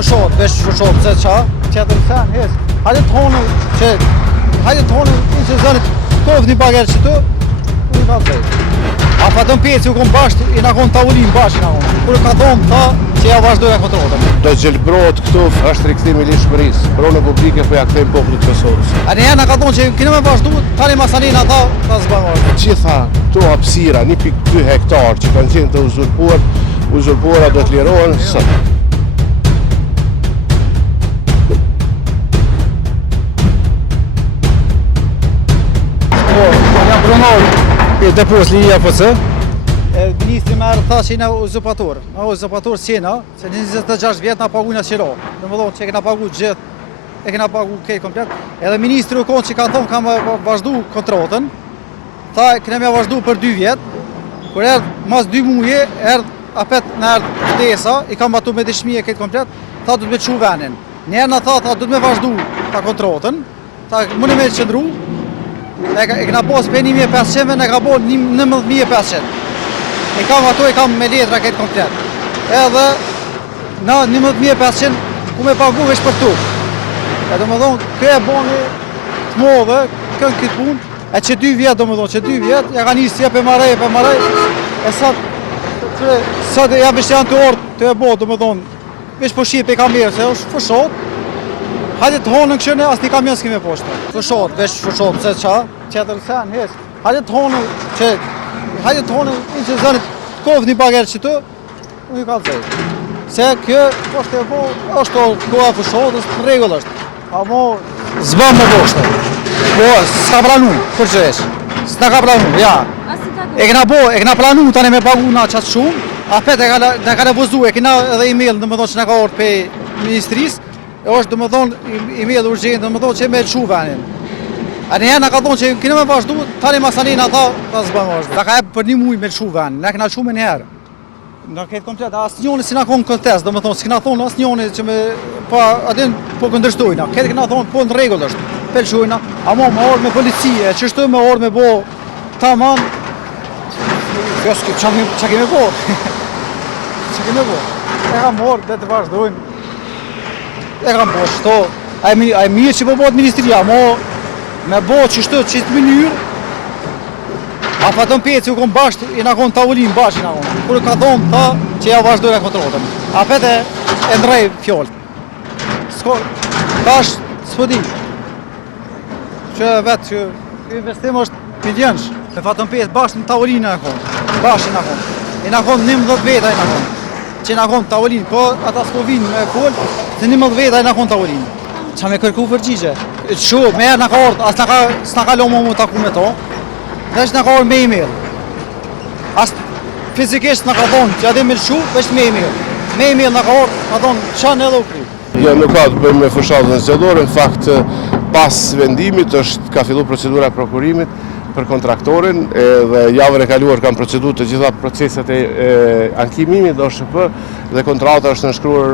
fëshot, veç fëshot, se qa, qëtër sen, hes. Hajde të honë i që zënit kovë një bagerë që të, i ka të dhejtë. A fatën peci u kom bashkë, i nga konë tavullin bashkë i nga konë. Kërë ka thonë ta që ja vazhdojnë e kontrolën. Do gjelbrohet këtu është rikëthimi lishmërisë, pronë publike për ja këthejmë popullit Kosovës. A një nga ka thonë që kene me vazhdu, tani masanina ta zbëmërë. Gjitha këto hapësira, 1.2 hektar që kanë qenë të uzurpuara do të lirohen sot. Jam pronor i depos Linja FC. Ministri më erë tha që jena uzupator s'jena, se 26 vjetë na pagu nga qira. Dhe më thonë që e kena pagu gjithë, e kena pagu kejtë komplet. Edhe ministri u konë që ka thonë ka me vazhdu kontratën, tha kena me vazhdu për 2 vjetë, kër erdë mas 2 muje, apet në erdë vdesa, i kam batu me dishmije kejtë komplet, tha du të me qu venin. Njerë në tha du të me vazhdu ta kontratën, tha mëne me qëndru, e kena pas për 1.500, ne ka bo 19.500. E kam ato, e kam me letra këtë komplet. Edhe na 19.500 ku me pagu veç për tu. E do më thonë, kë e boni të modhe, kënë këtë punë, e që 2 vjetë do më thonë, që 2 vjetë, ja ka njësë je për marej, e sot jam vishtë janë të orë të e bo, do më thonë, veç po shqipe i kam mirë, se është fëshot. Hajde të honë në këshëne, asë një kamion s'kemi poshtë. Fëshot, veç fëshot, se qa, qëtër sen, hes. Hajde të honë i që zënit kovë një bagerë që të, unë i ka të zëjtë. Se kjo është e bo, është koha fëshotës, në regull është. Amo, zbëm me poshtë. Po, s'ka planu, për që esh. S'na ka planu, ja. E kena planu tani me pagu na qatë shumë, apet e ka revozu, e kena edhe email në më thonë që në ka orë për ministrisë, e është dhe më thonë email urgent, dhe më thonë që me lëshu venin. A njëherë në ka thonë që kene me vazhdu, tani masanina ta zbëmë është. Da ka e për 1 muj me lëshu venin, ne kena lëshu me njëherë. Në këtë komplet, asë njoni si na konë kontest, dhe më thonë, s'kena thonë asë njoni që me, adin po këndërshtojna. Këtë kena thonë, po në regull është, pe lëshujna, amo me orë me policie, që shtu me orë me bo, ta man, që kemi bo? Që kemi bo? E kam orë, dhe të vazhdojnë. E kam bo shto, a e mirë që po bëhet ministria, mo me bo që shto që të mënyrë, a fatën peci u konë bashkë, i nga konë tavullin bashkë i nga konë. Kërë ka thonë ta që ja vazhdojnë e kontrolën. A pete e ndrej fjollë. Tash s'po di. Që vetë që investim është milionësh. Me fatën peci bashkë në tavullin e nga konë. Bashkë i nga konë. I nga konë 11 veta i nga konë. Që nga konë tavullin, po ata s'po vinë me folë, se 11 veta i nga konë tavullin. Qa me kërku përgjigje? Shumë, me erë nga ka orë, asë nga ka lomo mu taku me to. Veç nga ka orë me email. Asë fizikisht nga ka thonë që adhe me lëshu, veç me email. Me email nga ka orë, nga thonë qanë edhe u kry. Jo, nuk ka të bëjmë me fushatën zgjedhore, në fakt pas vendimit ka fillu procedura prokurimit për kontraktorin dhe javën e kaluar kanë procedu të gjitha proceset e ankimimit dhe OSHP dhe kontrata është nënshkruar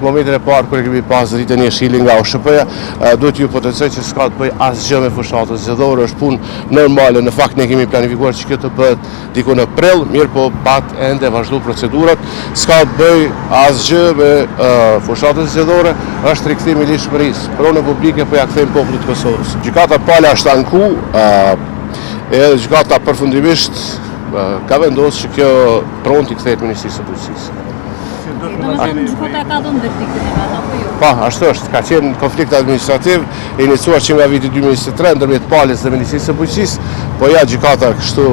në momentin e parë kërë kemi pas rritjen e jeshilin nga OSHP-ja, duhet ju potencoj që s'ka të bëj asgjë me fushatën zgjedhore, është punë normale, në fakt ne kemi planifikuar që kjo të bëhet diku në prill, mirë po pat ende vazhdu procedurat, s'ka të bëj asgjë me fushatën zgjedhore, është rikthimi i lishmërisë, pronë publike po ja kthejmë popullit të Kosovës. Gjykata pala është anku, edhe gjykata përfundimisht ka vendosur që kjo pronë t'i kthehet Ministrisë së Bujqësisë. Gjykata ka dhënë verdiktin e vet apo jo? Po, ashtu është, ka qenë konflikt administrativ e iniciuar që nga viti 2023 ndërmjet palës dhe Ministrisë së Bujqësisë, po ja gjykata kështu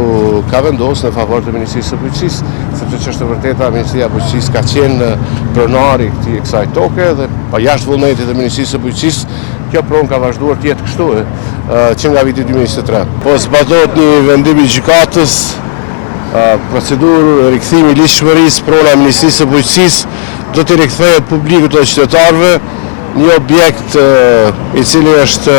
ka vendosur në favor të Ministrisë së Bujqësisë, sepse që është e vërteta Ministria e Bujqësisë ka qenë pronari i kësaj toke dhe pa jashtë vullnetit të Ministrisë së Bujqësisë kjo pronë ka vazhduar të jetë kështu që nga viti 2023. Po zbatohet një vendim i gjykatës, procedurë rikthimi i lishmërisë prona e Ministrisë së Bujqësisë do të rikthehet publikut dhe qytetarëve një objekt i cili është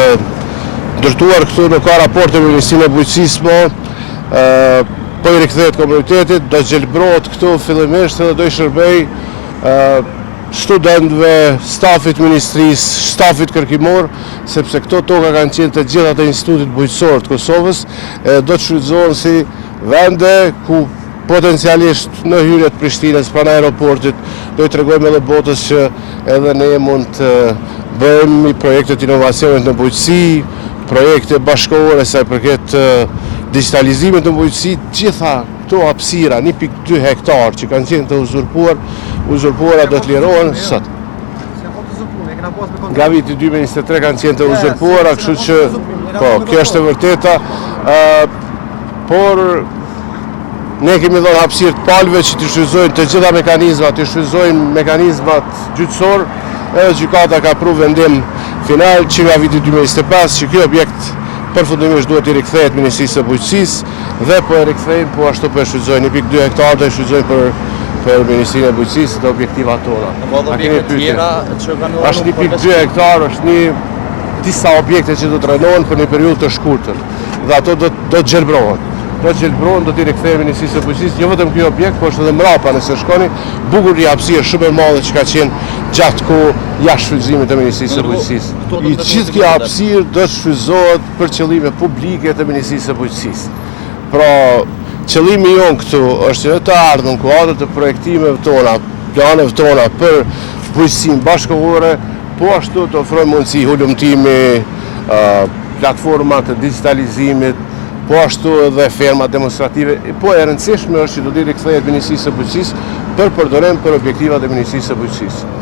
ndërtuar këtu në ka raport e Ministrinë e Bujqësisë po i rikthehet komunitetit, do gjelbrohet këtu fillimisht dhe do i shërbej studentëve, stafit ministrisë, stafit kërkimor, sepse këto toka kanë qenë të gjitha të institutit bujqësor të Kosovës, do të shfrytëzohen si vende ku potencialisht në hyrje të Prishtinës pranë aeroportit, do i tregojmë edhe botës që edhe ne mund të bëjmë projekte të inovacionit në bujqësi, projekte bashkëkohore sa i përket digitalizimit në bujqësi, gjitha këto hapësira 1.2 hektar që kanë qenë të uzurpuara do të lirohen sot. Nga viti 2023 kanë qenë të uzurpuara, kështu që po, kjo është e vërteta, por ne kemi dhënë hapësirë të palëve që të shfrytëzojnë të gjitha mekanizmat, të shfrytëzojnë mekanizmat gjyqësor, edhe gjykata ka pru vendim final që nga viti 2025 që ky objekt përfundimisht duhet i rikthehet Ministrisë së Bujqësisë dhe po e rikthejnë, po ashtu po e shfrytëzojnë 1.2 hektar do e shfrytëzojnë për Ministrinë e Bujqësisë dhe objektivat tona. Është 1.2 hektar, është disa objekte që do të renohen për një periudhë të shkurtër dhe ato do të gjelbrohen. Do të gjelbrohen, do t'i rikthejnë Ministrisë së Bujqësisë, jo vetëm ky objekt, por është edhe mbrapa nëse shkoni, bukur i hapësirë shumë e madhe që ka qenë gjatë kohë jashtë shfrytëzimit të Ministrisë së Bujqësisë. I gjithë kjo hapësirë do të shfrytëzohet për qëllime publike të Ministrisë së Bujqësisë. Pra, qëllimi jonë këtu është që të ardhën kuadër të projektimeve tona, planeve tona për bujqësinë bashkëkohore, po ashtu të ofrojmë mundësi hulumtimi, platforma të digitalizimit, po ashtu edhe ferma demonstrative, po e rëndësishme është që do t'i rikthehet Ministrisë së Bujqësisë për përdorim për objektivat e Ministrisë së Bujqësisë.